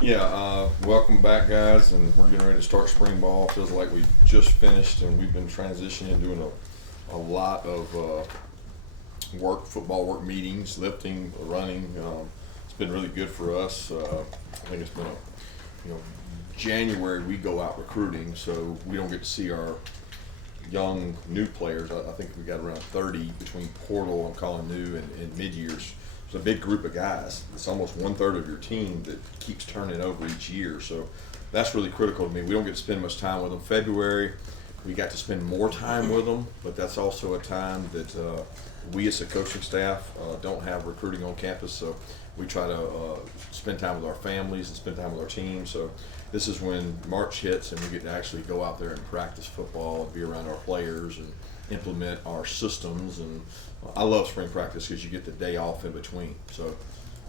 Yeah, welcome back, guys, and we're getting ready to start spring ball. Feels like we just finished, and we've been transitioning, doing a lot of football work meetings, lifting, running. It's been really good for us. I think it's been you know, January we go out recruiting, so we don't get to see our young new players. I think we got around 30 between portal and calling new and mid years. It's a big group of guys. It's almost 1/3 of your team that keeps turning over each year. So that's really critical to me. We don't get to spend much time with them. February, we got to spend more time with them, but that's also a time that we as a coaching staff don't have recruiting on campus. So we try to spend time with our families and spend time with our team. So this is when March hits and we get to actually go out there and practice football and be around our players and implement our systems. And I love spring practice because you get the day off in between. So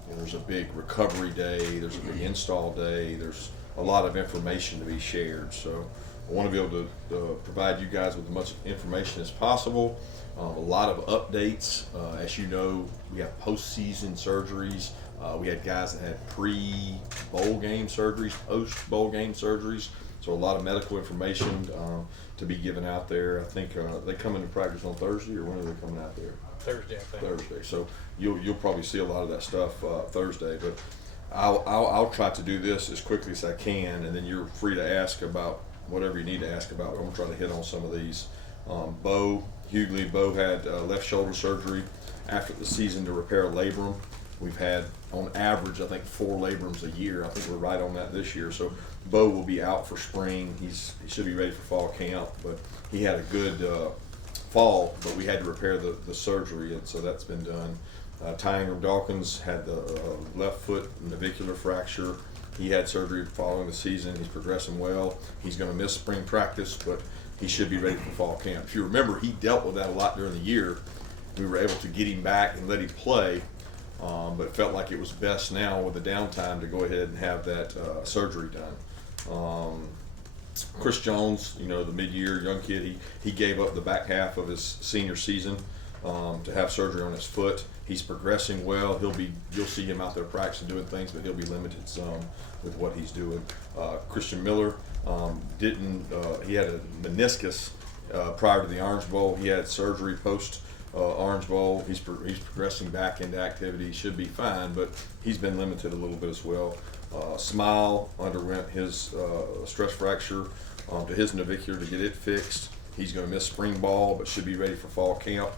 there's a big recovery day, there's a big install day, there's a lot of information to be shared. So I want to be able to provide you guys with as much information as possible. A lot of updates. As you know, we have postseason surgeries. We had guys that had pre-bowl game surgeries, post-bowl game surgeries. So a lot of medical information to be given out there. I think they come into practice on Thursday, or when are they coming out there? Thursday, I think. Thursday. So you'll probably see a lot of that stuff Thursday. But I'll try to do this as quickly as I can, and then you're free to ask about whatever you need to ask about. I'm gonna try to hit on some of these. Bo had left shoulder surgery after the season to repair a labrum. We've had, on average, I think 4 labrums a year. I think we're right on that this year. So Bo will be out for spring. He should be ready for fall camp, but he had a good fall, but we had to repair the surgery, and so that's been done. Tynger Dawkins had the left foot navicular fracture. He had surgery following the season. He's progressing well. He's going to miss spring practice, but he should be ready for fall camp. If you remember, he dealt with that a lot during the year. We were able to get him back and let him play, but it felt like it was best now with the downtime to go ahead and have that surgery done. Chris Jones, the mid-year young kid, he gave up the back half of his senior season to have surgery on his foot. He's progressing well. You'll see him out there practicing, doing things, but he'll be limited some with what he's doing. Christian Miller he had a meniscus prior to the Orange Bowl. He had surgery post Orange Bowl. He's progressing back into activity. He should be fine, but he's been limited a little bit as well. Smile underwent his stress fracture to his navicular to get it fixed. He's going to miss spring ball, but should be ready for fall camp.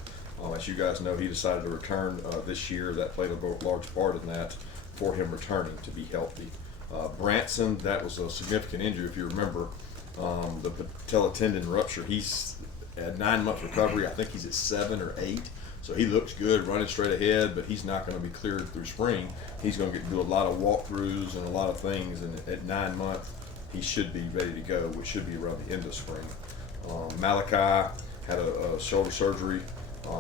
As you guys know, he decided to return this year. That played a large part in that for him returning to be healthy. Branson, that was a significant injury. If you remember, the patella tendon rupture. He's at 9 month recovery. I think he's at 7 or 8. So he looks good running straight ahead, but he's not going to be cleared through spring. He's going to get to do a lot of walkthroughs and a lot of things. And at 9 months, he should be ready to go, which should be around the end of spring. Malachi had a shoulder surgery.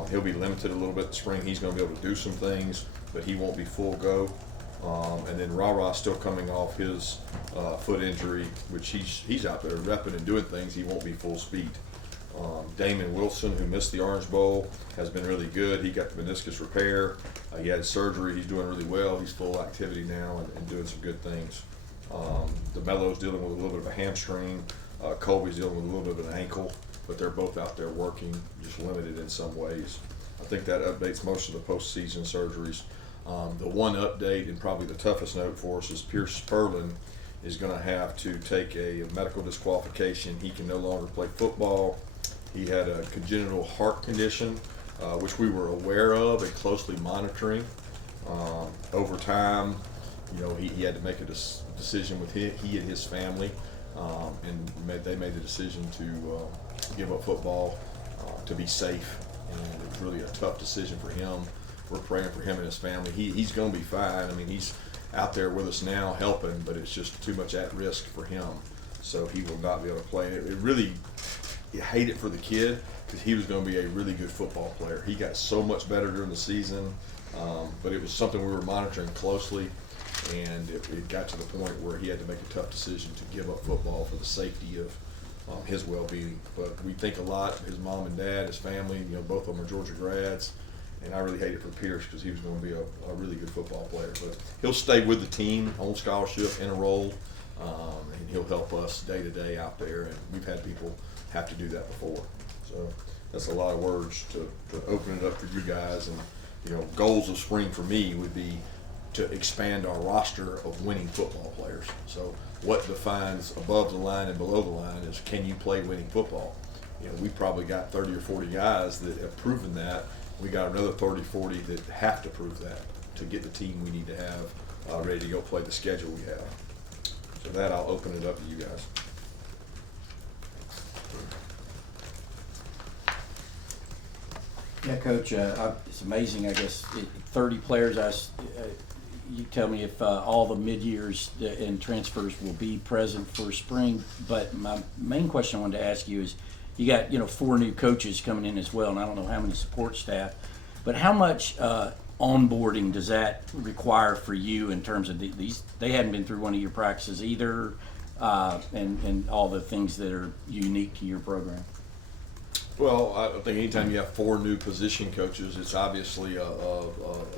He'll be limited a little bit in spring. He's going to be able to do some things, but he won't be full go. And then Ra still coming off his foot injury, which he's out there repping and doing things. He won't be full speed. Damon Wilson, who missed the Orange Bowl, has been really good. He got the meniscus repair. He had surgery. He's doing really well. He's full activity now and doing some good things. DeMello's dealing with a little bit of a hamstring. Colby's dealing with a little bit of an ankle, but they're both out there working, just limited in some ways. I think that updates most of the postseason surgeries. The one update, and probably the toughest note for us, is Pierce Spurlin is going to have to take a medical disqualification. He can no longer play football. He had a congenital heart condition, which we were aware of and closely monitoring. Over time, he had to make a decision with he and his family, and they made the decision to give up football to be safe. And it was really a tough decision for him. We're praying for him and his family. He's going to be fine. I mean, he's out there with us now helping, but it's just too much at risk for him. So he will not be able to play. You hate it for the kid because he was going to be a really good football player. He got so much better during the season, but it was something we were monitoring closely, and it got to the point where he had to make a tough decision to give up football for the safety of his well-being. But we think a lot of his mom and dad, his family. Both of them are Georgia grads, and I really hate it for Pierce because he was going to be a really good football player. But he'll stay with the team on scholarship in a role, and he'll help us day to day out there. And we've had people have to do that before. So that's a lot of words to open it up for you guys. And goals of spring for me would be to expand our roster of winning football players. So what defines above the line and below the line is, can you play winning football? We probably got 30 or 40 guys that have proven that. We got another 30, 40 that have to prove that to get the team we need to have ready to go play the schedule we have. So that, I'll open it up to you guys. Yeah, Coach, it's amazing. I guess 30 players. You tell me if all the mid-years and transfers will be present for spring. But my main question I wanted to ask you is, you got 4 new coaches coming in as well, and I don't know how many support staff. But how much onboarding does that require for you in terms of these? They hadn't been through one of your practices either, and all the things that are unique to your program. Well, I think anytime you have 4 new position coaches, it's obviously a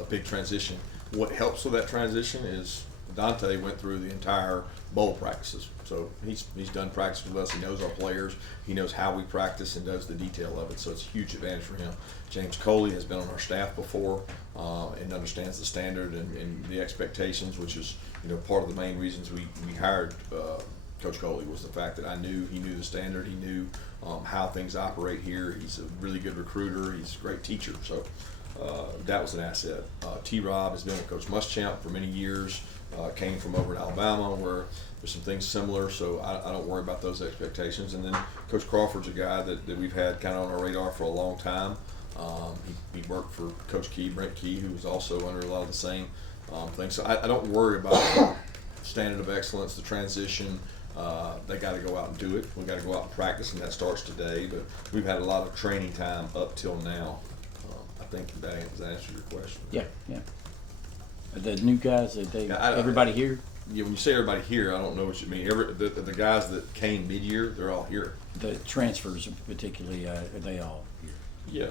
big transition. What helps with that transition is Dante went through the entire bowl practices. So he's done practice with us. He knows our players. He knows how we practice and does the detail of it. So it's a huge advantage for him. James Coley has been on our staff before and understands the standard and the expectations, which is part of the main reasons we hired Coach Coley, was the fact that he knew the standard. He knew how things operate here. He's a really good recruiter. He's a great teacher. So that was an asset. T-Rob has been with Coach Muschamp for many years. Came from over in Alabama, where there's some things similar, so I don't worry about those expectations. And then Coach Crawford's a guy that we've had kind of on our radar for a long time. He worked for Coach Key, Brent Key, who was also under a lot of the same things. So I don't worry about the standard of excellence, the transition. They got to go out and do it. We got to go out and practice, and that starts today. But we've had a lot of training time up till now. I think that answers your question. Yeah. The new guys, everybody here? Yeah, when you say everybody here, I don't know what you mean. The guys that came mid-year, they're all here. The transfers particularly, are they all here?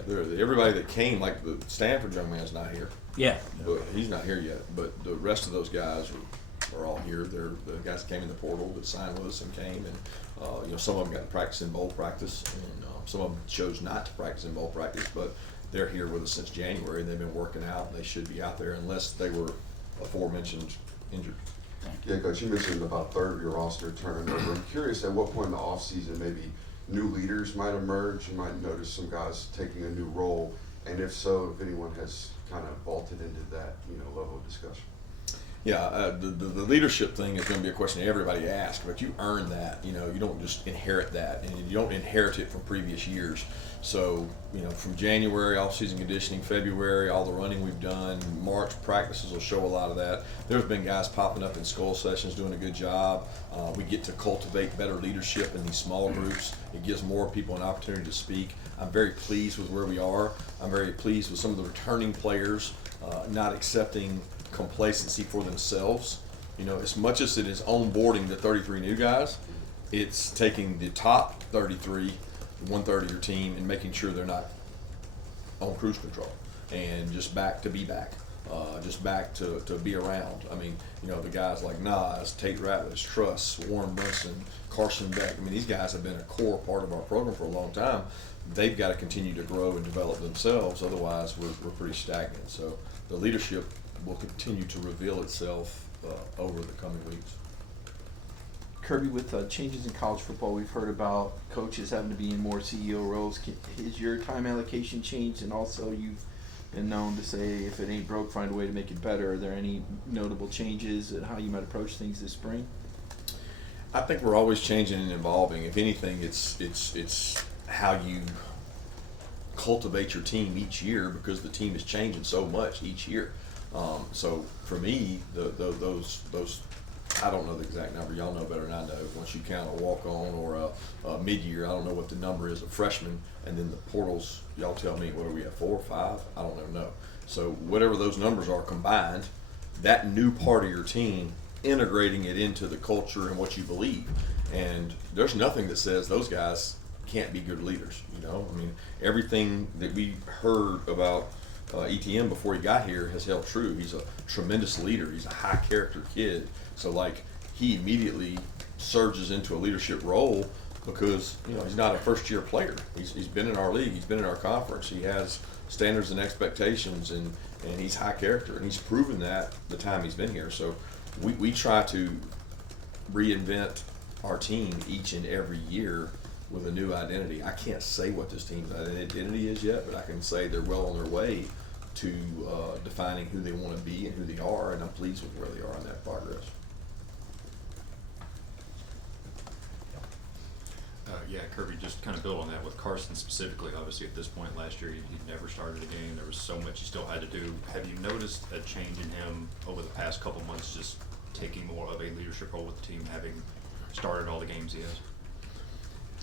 Yeah, everybody that came, like the Stanford young man's not here. Yeah. But he's not here yet. But the rest of those guys are all here. They're the guys that came in the portal that signed with us and came. And, some of them got to practice in bowl practice. And some of them chose not to practice in bowl practice. But they're here with us since January. They've been working out. They should be out there unless they were aforementioned injured. Yeah, Coach, you mentioned about a third of your roster turning over. I'm curious at what point in the offseason maybe new leaders might emerge. You might notice some guys taking a new role, and if so, if anyone has kind of vaulted into that level of discussion. Yeah, the leadership thing is going to be a question everybody asks, but you earn that. You don't just inherit that, and you don't inherit it from previous years. So, from January, off-season conditioning, February, all the running we've done, March practices will show a lot of that. There's been guys popping up in skull sessions doing a good job. We get to cultivate better leadership in these small groups. It gives more people an opportunity to speak. I'm very pleased with where we are. I'm very pleased with some of the returning players not accepting complacency for themselves. As much as it is onboarding the 33 new guys, it's taking the top 33, 1/3 of your team, and making sure they're not on cruise control and just back to be back, just back to be around. I mean, the guys like Nas, Tate Ratliff, Truss, Warren Brunson, Carson Beck. I mean, these guys have been a core part of our program for a long time. They've got to continue to grow and develop themselves. Otherwise, we're pretty stagnant. So the leadership will continue to reveal itself over the coming weeks. Kirby, with changes in college football, we've heard about coaches having to be in more CEO roles. Is your time allocation changed? And also, you've been known to say, if it ain't broke, find a way to make it better. Are there any notable changes in how you might approach things this spring? I think we're always changing and evolving. If anything, it's how you cultivate your team each year, because the team is changing so much each year. So for me, those I don't know the exact number. Y'all know better than I know. Once you count a walk-on or a mid-year, I don't know what the number is of freshmen. And then the portals, y'all tell me, what are we at, 4 or 5? I don't know. So whatever those numbers are combined, that new part of your team, integrating it into the culture and what you believe. And there's nothing that says those guys can't be good leaders. I mean, everything that we heard about ETN before he got here has held true. He's a tremendous leader. He's a high character kid. So like he immediately surges into a leadership role because he's not a first year player. He's been in our league. He's been in our conference. He has standards and expectations, and he's high character, and he's proven that the time he's been here. So we try to reinvent our team each and every year with a new identity. I can't say what this team's identity is yet, but I can say they're well on their way to defining who they want to be and who they are, and I'm pleased with where they are in that progress. Yeah, Kirby, just kind of build on that with Carson specifically. Obviously, at this point last year, he never started a game. There was so much he still had to do. Have you noticed a change in him over the past couple months, just taking more of a leadership role with the team, having started all the games he has?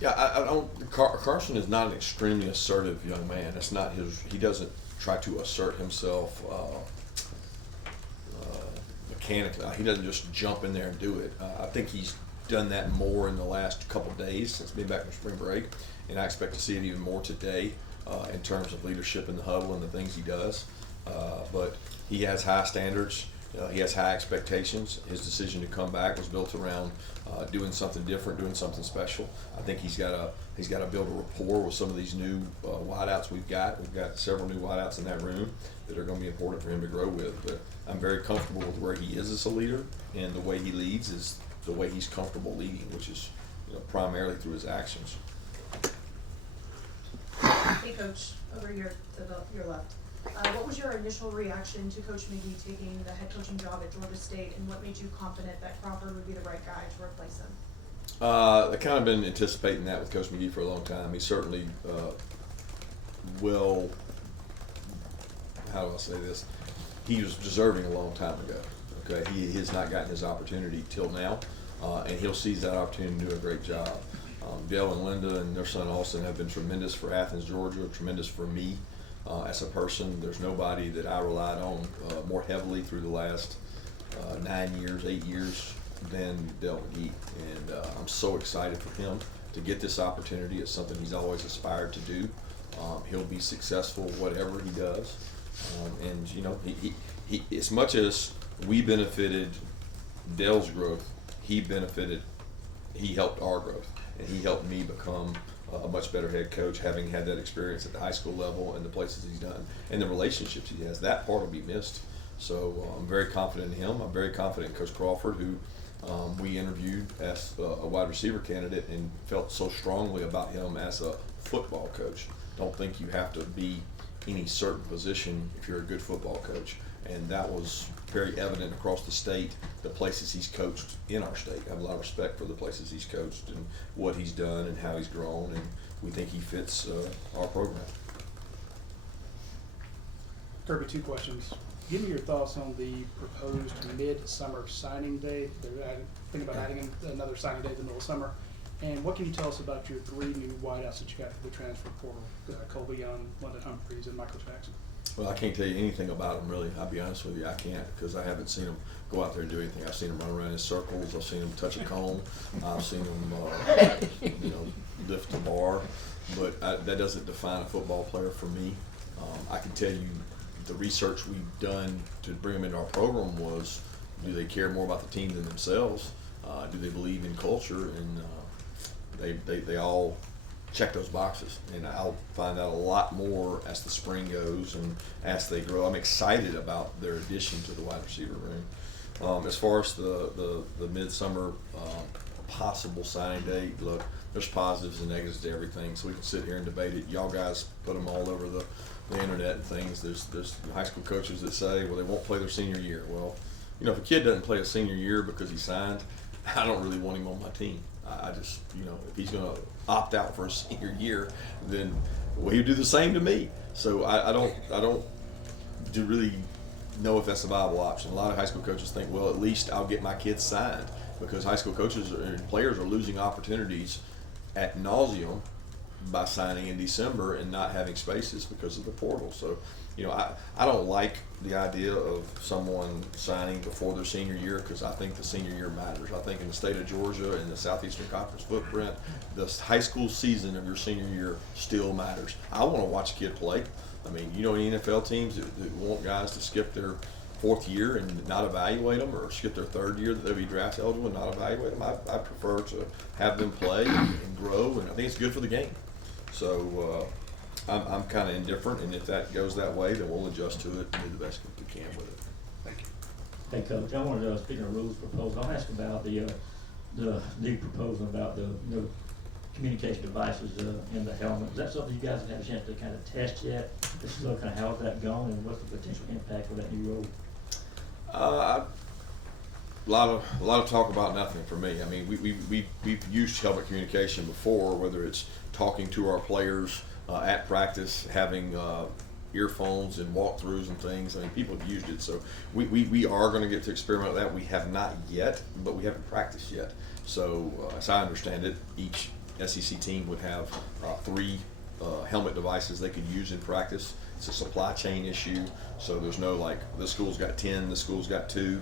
Yeah, I don't. Carson is not an extremely assertive young man. That's not his. He doesn't try to assert himself mechanically. He doesn't just jump in there and do it. I think he's done that more in the last couple of days since being back from spring break, and I expect to see it even more today in terms of leadership in the huddle and the things he does. But he has high standards. He has high expectations. His decision to come back was built around doing something different, doing something special. I think he's got to build a rapport with some of these new wideouts we've got. We've got several new wideouts in that room that are going to be important for him to grow with. But I'm very comfortable with where he is as a leader, and the way he leads is the way he's comfortable leading, which is primarily through his actions. Hey, Coach, over here to your left. What was your initial reaction to Coach McGee taking the head coaching job at Georgia State, and what made you confident that Crawford would be the right guy to replace him? I've kind of been anticipating that with Coach McGee for a long time. He certainly how do I say this? He was deserving a long time ago. Okay, he has not gotten his opportunity till now, and he'll seize that opportunity and do a great job. Dale and Linda and their son Austin have been tremendous for Athens, Georgia, tremendous for me as a person. There's nobody that I relied on more heavily through the last 9 years, 8 years than Dale McGee, and I'm so excited for him to get this opportunity. It's something he's always aspired to do. He'll be successful whatever he does, and he as much as we benefited Dale's growth, he helped our growth, and he helped me become a much better head coach, having had that experience at the high school level and the places he's done and the relationships he has. That part will be missed. So I'm very confident in him. I'm very confident in Coach Crawford, who we interviewed as a wide receiver candidate and felt so strongly about him as a football coach. Don't think you have to be any certain position if you're a good football coach. And that was very evident across the state, the places he's coached in our state. I have a lot of respect for the places he's coached and what he's done and how he's grown, and we think he fits our program. Kirby, 2 questions. Give me your thoughts on the proposed mid-summer signing day. They're thinking about adding another signing day in the middle of summer. And what can you tell us about your 3 new wideouts that you got through the transfer portal? Colby Young, London Humphreys, and Michael Jackson. Well, I can't tell you anything about them, really. I'll be honest with you, I can't, because I haven't seen them go out there and do anything. I've seen them run around in circles. I've seen them touch a cone. I've seen them, lift the bar. But that doesn't define a football player for me. I can tell you the research we've done to bring them into our program was, do they care more about the team than themselves? Do they believe in culture? And they all check those boxes, and I'll find out a lot more as the spring goes and as they grow. I'm excited about their addition to the wide receiver room. As far as the midsummer possible signing date, look, there's positives and negatives to everything, so we can sit here and debate it. Y'all guys put them all over the internet and things. There's high school coaches that say, well, they won't play their senior year. Well, if a kid doesn't play a senior year because he signed, I don't really want him on my team. I just, if he's going to opt out for a senior year, then he'll do the same to me. So I don't really know if that's a viable option. A lot of high school coaches think, well, at least I'll get my kids signed, because high school coaches and players are losing opportunities ad nauseum by signing in December and not having spaces because of the portal. So, I don't like the idea of someone signing before their senior year, because I think the senior year matters. I think in the state of Georgia and the Southeastern Conference footprint, the high school season of your senior year still matters. I want to watch a kid play. I mean, you know, any NFL teams that want guys to skip their 4th year and not evaluate them, or skip their 3rd year that they'll be draft eligible and not evaluate them. I prefer to have them play and grow, and I think it's good for the game. So I'm kind of indifferent, and if that goes that way, then we'll adjust to it and do the best we can with it. Thank you. Hey, Coach, I wanted to, speaking of rules proposal, I'll ask about the new proposal about the communication devices in the helmet. Is that something you guys have had a chance to kind of test yet? Just look kind of how's that going, and what's the potential impact of that new rule? A lot of talk about nothing for me. I mean, we've used helmet communication before, whether it's talking to our players at practice, having earphones and walkthroughs and things. I mean, people have used it, so we are going to get to experiment with that. We have not yet, but we haven't practiced yet. So as I understand it, each SEC team would have 3 helmet devices they could use in practice. It's a supply chain issue, so there's no like this school's got 10, this school's got 2. You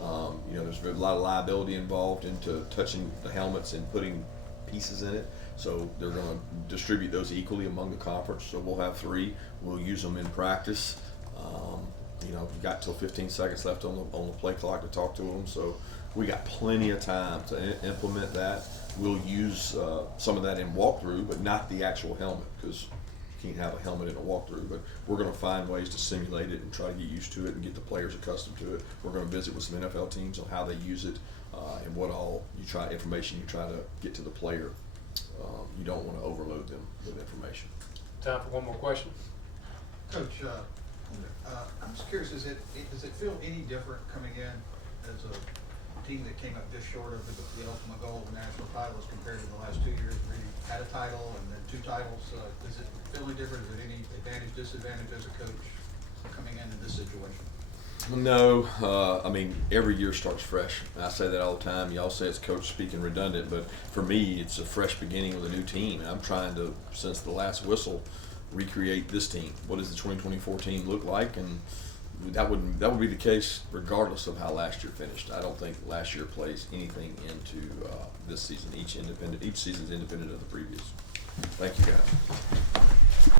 know, there's a lot of liability involved into touching the helmets and putting pieces in it. So they're going to distribute those equally among the conference. So we'll have 3. We'll use them in practice. You know, we've got till 15 seconds left on the play clock to talk to them. So we got plenty of time to implement that. We'll use some of that in walkthrough, but not the actual helmet, because you can't have a helmet in a walkthrough. But we're going to find ways to simulate it and try to get used to it and get the players accustomed to it. We're going to visit with some NFL teams on how they use it and what all information you try to get to the player. You don't want to overload them with information. Time for one more question. Coach, I'm just curious, does it feel any different coming in as a team that came up just short of the ultimate goal of the national title as compared to the last 2 years where you had a title and then 2 titles? Does it feel any different? Is there any advantage, disadvantage as a coach coming into this situation? No, I mean, every year starts fresh. I say that all the time. Y'all say it's coach speaking redundant, but for me, it's a fresh beginning with a new team. And I'm trying to, since the last whistle, recreate this team. What does the 2024 team look like? And that would be the case regardless of how last year finished. I don't think last year plays anything into this season. Each season is independent of the previous. Thank you, guys.